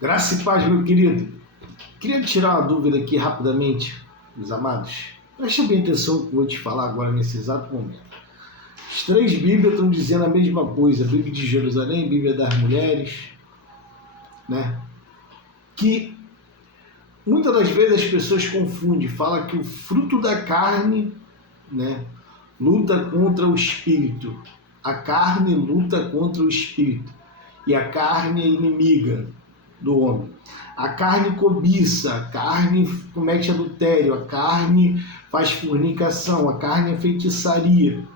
Graça e paz, meu querido. Queria tirar uma dúvida aqui rapidamente, meus amados. Preste bem atenção no que eu vou te falar agora nesse exato momento. As três Bíblias estão dizendo a mesma coisa. A Bíblia de Jerusalém, a Bíblia das mulheres, né? Que muitas das vezes as pessoas confundem, falam que o fruto da carne, né, luta contra o espírito. A carne luta contra o espírito. E a carne é inimiga do homem. A carne cobiça, a carne comete adultério, a carne faz fornicação, a carne é feitiçaria.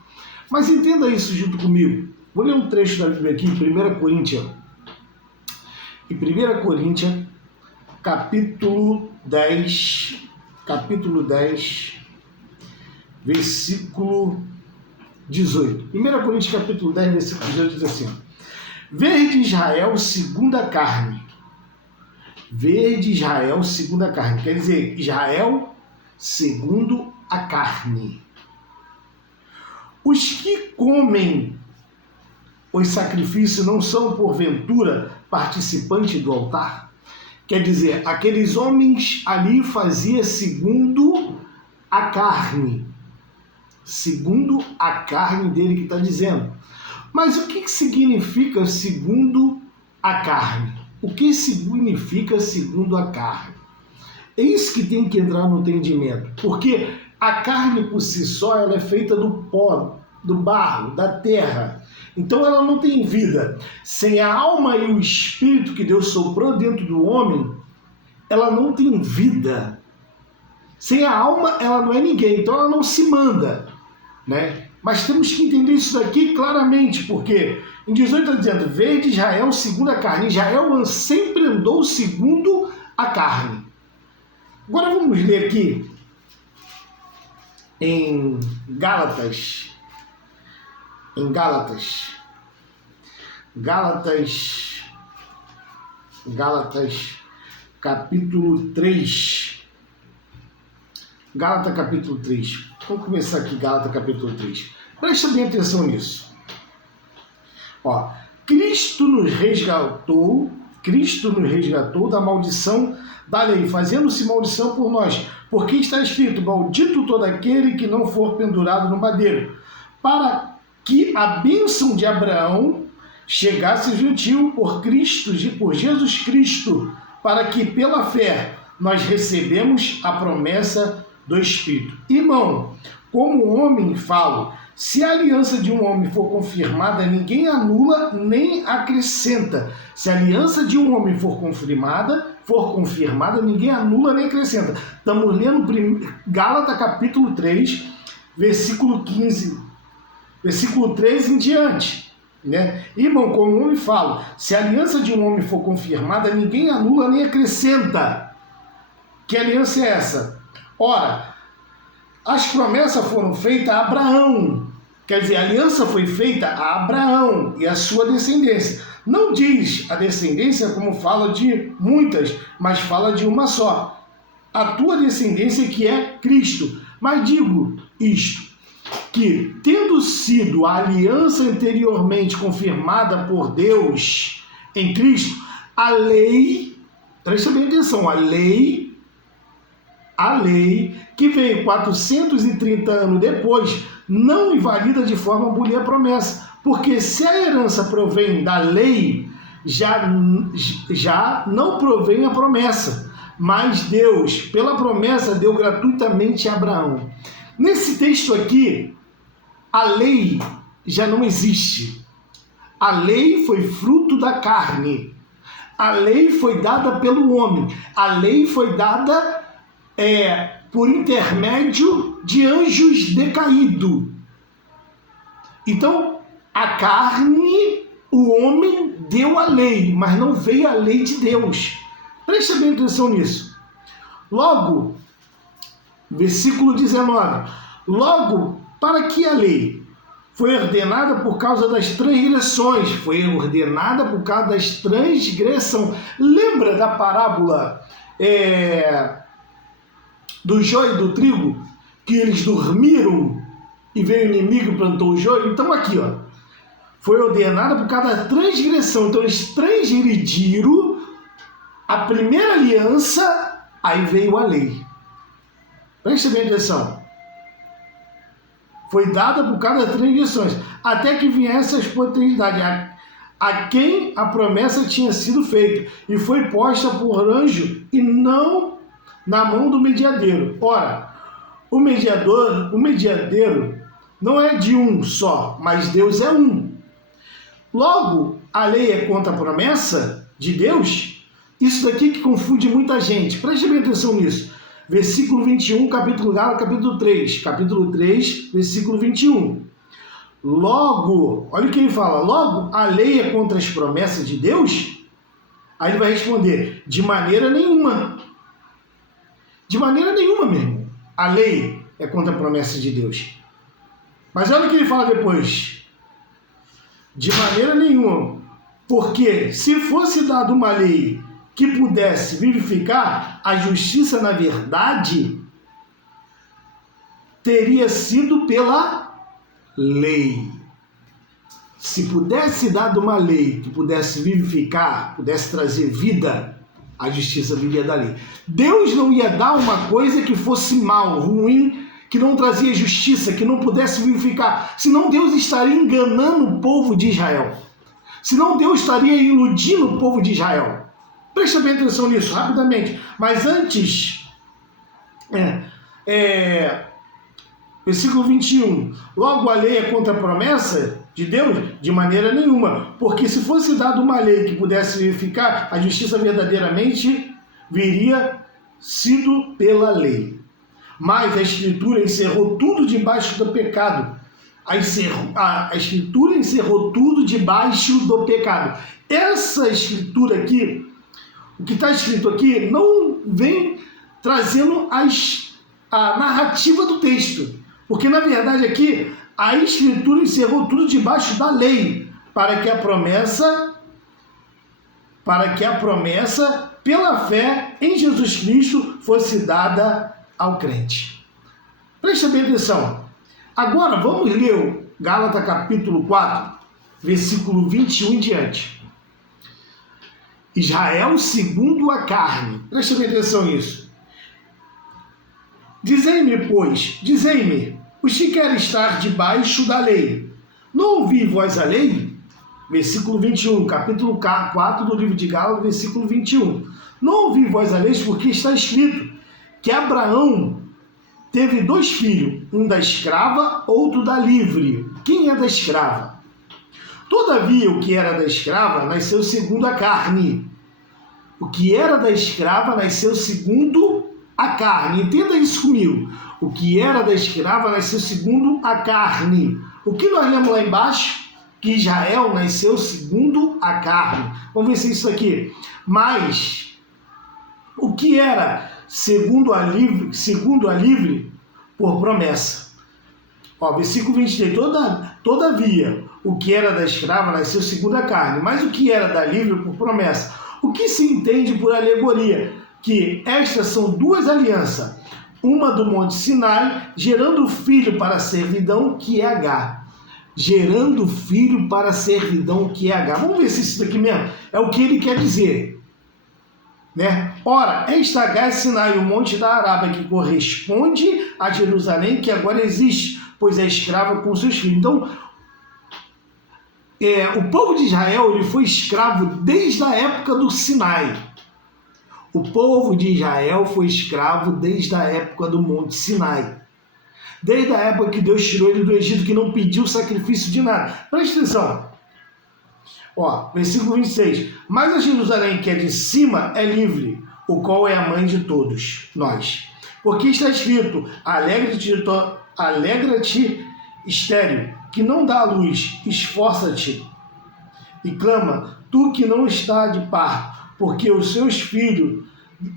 Mas entenda isso junto comigo. Vou ler um trecho da Bíblia aqui, em 1 Coríntios. Em 1 Coríntios, capítulo 10, versículo 18. 1 Coríntios, capítulo 10, versículo 18, diz assim: Vede Israel segundo a carne. Vede Israel segundo a carne. Quer dizer, Israel segundo a carne. Os que comem os sacrifícios não são, porventura, participantes do altar? Quer dizer, aqueles homens ali faziam segundo a carne. Segundo a carne dele que está dizendo. Mas o que significa segundo a carne? O que significa segundo a carne? É isso que tem que entrar no entendimento. Porque a carne por si só ela é feita do pó, do barro, da terra. Então ela não tem vida. Sem a alma e o espírito que Deus soprou dentro do homem, ela não tem vida. Sem a alma ela não é ninguém. Então ela não se manda, né? Mas temos que entender isso daqui claramente, porque em 18 está dizendo, vede Israel segundo a carne. Israel sempre andou segundo a carne. Agora vamos ler aqui em Gálatas, capítulo 3. Gálatas capítulo 3. Vamos começar aqui, Gálatas capítulo 3. Presta bem atenção nisso. Ó, Cristo nos resgatou da maldição da lei, fazendo-se maldição por nós, porque está escrito, maldito todo aquele que não for pendurado no madeiro, para que a bênção de Abraão chegasse ao gentio por Jesus Cristo, para que pela fé nós recebemos a promessa do Espírito. Irmão, como homem falo, se a aliança de um homem for confirmada, ninguém anula nem acrescenta. Se a aliança de um homem for confirmada, ninguém anula nem acrescenta. Estamos lendo Gálatas capítulo 3, versículo 15, versículo 13 em diante. Né? Irmão, como homem falo, se a aliança de um homem for confirmada, ninguém anula nem acrescenta. Que aliança é essa? Ora, as promessas foram feitas a Abraão. Quer dizer, a aliança foi feita a Abraão e a sua descendência. Não diz a descendência como fala de muitas, mas fala de uma só. A tua descendência que é Cristo. Mas digo isto, que tendo sido a aliança anteriormente confirmada por Deus em Cristo, a lei, presta bem atenção, a lei que veio 430 anos depois, não invalida de forma alguma a promessa, porque se a herança provém da lei, já não provém a promessa, mas Deus, pela promessa, deu gratuitamente a Abraão. Nesse texto aqui, a lei já não existe. A lei foi fruto da carne. A lei foi dada pelo homem. A lei foi dada por intermédio de anjos decaídos. Então, a carne, o homem deu a lei, mas não veio a lei de Deus. Presta bem atenção nisso. Logo, versículo 19. Logo, para que a lei foi ordenada por causa das transgressões, foi ordenada por causa das transgressões. Lembra da parábola do joio e do trigo, que eles dormiram e veio o inimigo e plantou o joio? Então aqui, ó, foi ordenada por causa da transgressão. Então eles transgrediram a primeira aliança, aí veio a lei. Preste bem atenção. Foi dada por cada transgressões, até que viesse as potestades, a quem a promessa tinha sido feita, e foi posta por anjo e não na mão do mediadeiro. Ora, o mediadeiro não é de um só, mas Deus é um. Logo, a lei é contra a promessa de Deus? Isso daqui que confunde muita gente. Preste bem atenção nisso. Versículo 21, capítulo 3. Capítulo 3, versículo 21. Logo, olha o que ele fala. Logo, a lei é contra as promessas de Deus? Aí ele vai responder, de maneira nenhuma. De maneira nenhuma, meu irmão. A lei é contra a promessa de Deus. Mas olha o que ele fala depois. De maneira nenhuma. Porque se fosse dada uma lei que pudesse vivificar, a justiça, na verdade, teria sido pela lei. Se pudesse dar uma lei que pudesse vivificar, pudesse trazer vida, a justiça viria da lei. Deus não ia dar uma coisa que fosse mal, ruim, que não trazia justiça, que não pudesse vivificar. Senão Deus estaria enganando o povo de Israel. Senão Deus estaria iludindo o povo de Israel. Presta bem atenção nisso, rapidamente. Mas antes, versículo 21. Logo a lei é contra a promessa de Deus? De maneira nenhuma. Porque se fosse dada uma lei que pudesse vivificar, a justiça verdadeiramente viria sido pela lei. Mas a Escritura encerrou tudo debaixo do pecado. A Escritura encerrou tudo debaixo do pecado. Essa Escritura aqui, o que está escrito aqui, não vem trazendo a narrativa do texto. Porque, na verdade, aqui, a Escritura encerrou tudo debaixo da lei, para que a promessa, pela fé em Jesus Cristo, fosse dada ao crente. Presta bem atenção. Agora, vamos ler o Gálatas capítulo 4, versículo 21 em diante. Israel segundo a carne. Presta bem atenção nisso. Dizei-me, pois, os que querem estar debaixo da lei, não ouvi vós a lei? Versículo 21, capítulo 4 do livro de Gálatas, versículo 21. Não ouvi vós a lei, porque está escrito que Abraão teve 2 filhos, um da escrava, outro da livre. Quem é da escrava? Todavia, o que era da escrava nasceu segundo a carne. O que era da escrava nasceu segundo a carne. Entenda isso comigo. O que era da escrava nasceu segundo a carne. O que nós lemos lá embaixo? Que Israel nasceu segundo a carne. Vamos ver se é isso aqui. Mas, o que era segundo a livre por promessa. Versículo 23. Todavia, o que era da escrava nasceu segundo a carne, mas o que era da livre por promessa. O que se entende por alegoria? Que estas são 2 alianças, uma do Monte Sinai, gerando filho para a servidão, que é Agar. Gerando filho para a servidão, que é Agar. Vamos ver se isso daqui mesmo é o que ele quer dizer. Ora, esta Agar é Sinai, o monte da Arábia, que corresponde a Jerusalém, que agora existe, pois é escrava com seus filhos. Então, o povo de Israel ele foi escravo desde a época do Sinai. O povo de Israel foi escravo desde a época do Monte Sinai. Desde a época que Deus tirou ele do Egito, que não pediu sacrifício de nada. Presta atenção. Versículo 26. Mas a Jerusalém que é de cima é livre, o qual é a mãe de todos nós. Porque está escrito, alegra-te, estéril, que não dá a luz, esforça-te e clama, tu que não está de parto, porque os seus filhos,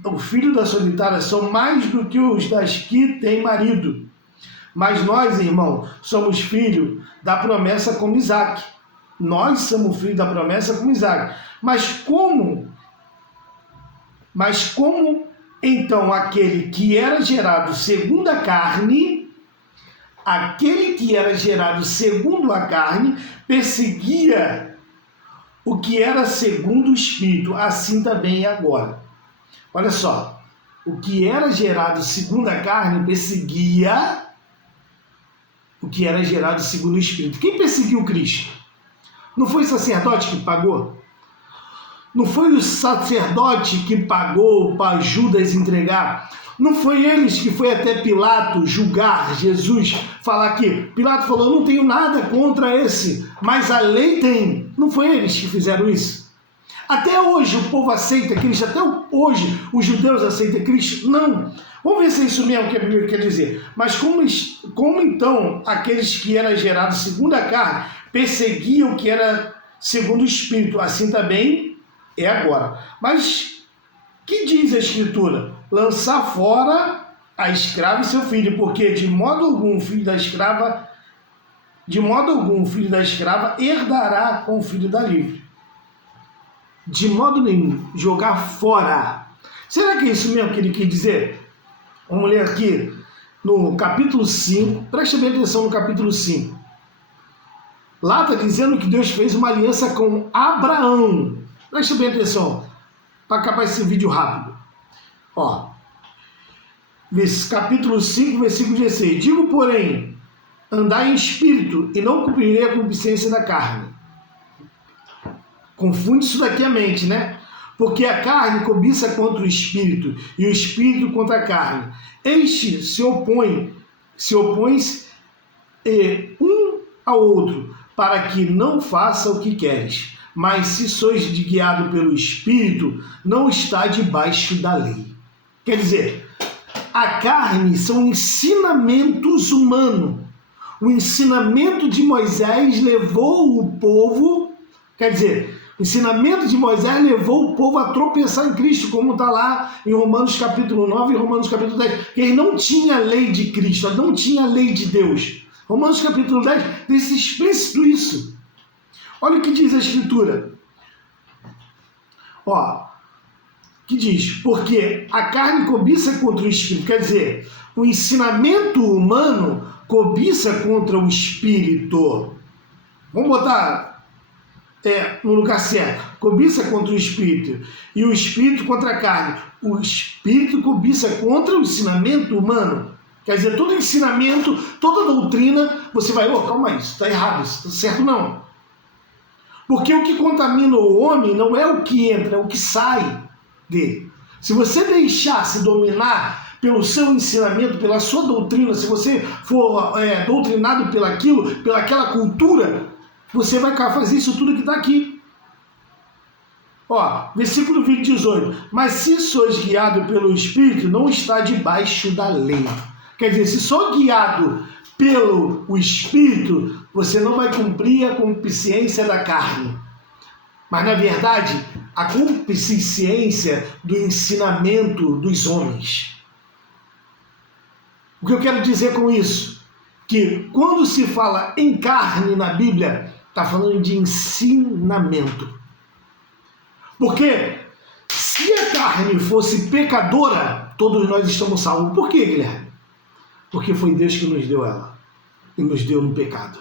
o filho da solitária, são mais do que os das que têm marido. Mas nós, irmão, somos filhos da promessa como Isaac. Nós somos filhos da promessa como Isaac. Mas como então aquele que era gerado segundo a carne, perseguia o que era segundo o Espírito, assim também é agora. Olha só, o que era gerado segundo a carne perseguia o que era gerado segundo o Espírito. Quem perseguiu Cristo? Não foi o sacerdote que pagou? Não foi o sacerdote que pagou para Judas entregar? Não foi eles que foi até Pilato julgar Jesus, falar que Pilato falou, não tenho nada contra esse, mas a lei tem. Não foi eles que fizeram isso? Até hoje o povo aceita Cristo, até hoje os judeus aceitam Cristo? Não. Vamos ver se é isso mesmo que a Bíblia quer dizer. Mas como então aqueles que eram gerados segundo a carne perseguiam o que era segundo o Espírito, assim também é agora. Mas que diz a Escritura? Lançar fora a escrava e seu filho, porque de modo algum o filho da escrava herdará com o filho da livre. De modo nenhum, jogar fora. Será que é isso mesmo que ele quis dizer? Vamos ler aqui no capítulo 5, preste bem atenção no capítulo 5. Lá está dizendo que Deus fez uma aliança com Abraão. Preste bem atenção, para acabar esse vídeo rápido. Ó, capítulo 5, versículo 16. Digo, porém, andai em espírito e não cumprirei a concupiscência da carne. Confunde isso daqui a mente, né? Porque a carne cobiça contra o espírito e o espírito contra a carne. Este se opõe um ao outro, para que não faça o que queres. Mas se sois guiado pelo espírito, não está debaixo da lei. Quer dizer, a carne são ensinamentos humanos. O ensinamento de Moisés levou o povo, quer dizer, o ensinamento de Moisés levou o povo a tropeçar em Cristo, como está lá em Romanos capítulo 9 e Romanos capítulo 10. Ele não tinha a lei de Cristo, não tinha a lei de Deus. Romanos capítulo 10 diz explícito isso. Olha o que diz a Escritura. Ó, que diz, porque a carne cobiça contra o Espírito, quer dizer, o ensinamento humano cobiça contra o Espírito. Vamos botar no lugar certo. Cobiça contra o Espírito e o Espírito contra a carne. O Espírito cobiça contra o ensinamento humano. Quer dizer, todo ensinamento, toda doutrina, você vai, calma aí, isso está errado, isso está certo não. Porque o que contamina o homem não é o que entra, é o que sai dele. Se você deixar se dominar pelo seu ensinamento, pela sua doutrina, se você for doutrinado pelaquela cultura, você vai fazer isso tudo que está aqui. Ó, versículo 18. Mas se sois guiado pelo Espírito, não está debaixo da lei. Quer dizer, se sou guiado pelo Espírito, você não vai cumprir a concupiscência da carne. Mas, na verdade, a concupiscência do ensinamento dos homens. O que eu quero dizer com isso? Que quando se fala em carne na Bíblia, está falando de ensinamento. Porque se a carne fosse pecadora, todos nós estamos salvos. Por quê, Guilherme? Porque foi Deus que nos deu ela. E nos deu no pecado.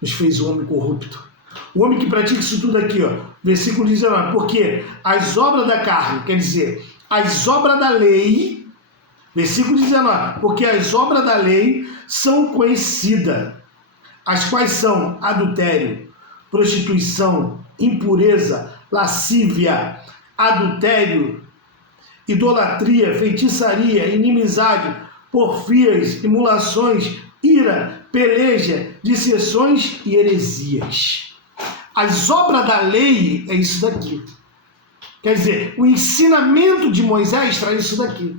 Nos fez o homem corrupto. O homem que pratica isso tudo aqui, ó, versículo 19. Porque as obras da carne, quer dizer, as obras da lei, versículo 19. Porque as obras da lei são conhecidas, as quais são adultério, prostituição, impureza, lascívia, adultério, idolatria, feitiçaria, inimizade, porfias, emulações, ira, peleja, dissensões e heresias. As obras da lei é isso daqui. Quer dizer, o ensinamento de Moisés traz isso daqui.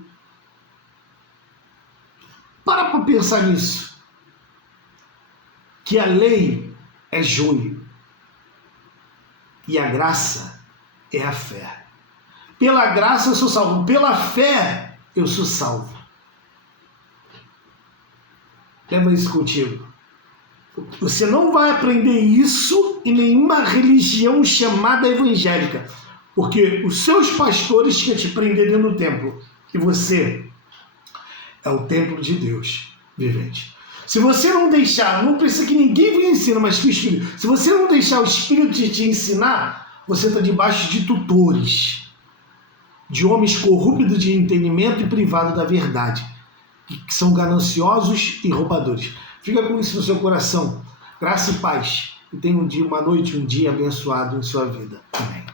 Para pensar nisso. Que a lei é joio. E a graça é a fé. Pela graça eu sou salvo. Pela fé eu sou salvo. Leva isso contigo. Você não vai aprender isso em nenhuma religião chamada evangélica. Porque os seus pastores querem te prender dentro do templo. E você é o templo de Deus vivente. Se você não deixar, não precisa que ninguém venha ensinar, mas que o Espírito, se você não deixar o Espírito te ensinar, você está debaixo de tutores, de homens corruptos de entendimento e privados da verdade, que são gananciosos e roubadores. Fica com isso no seu coração. Graça e paz. E tenha uma noite, um dia abençoado em sua vida. Amém.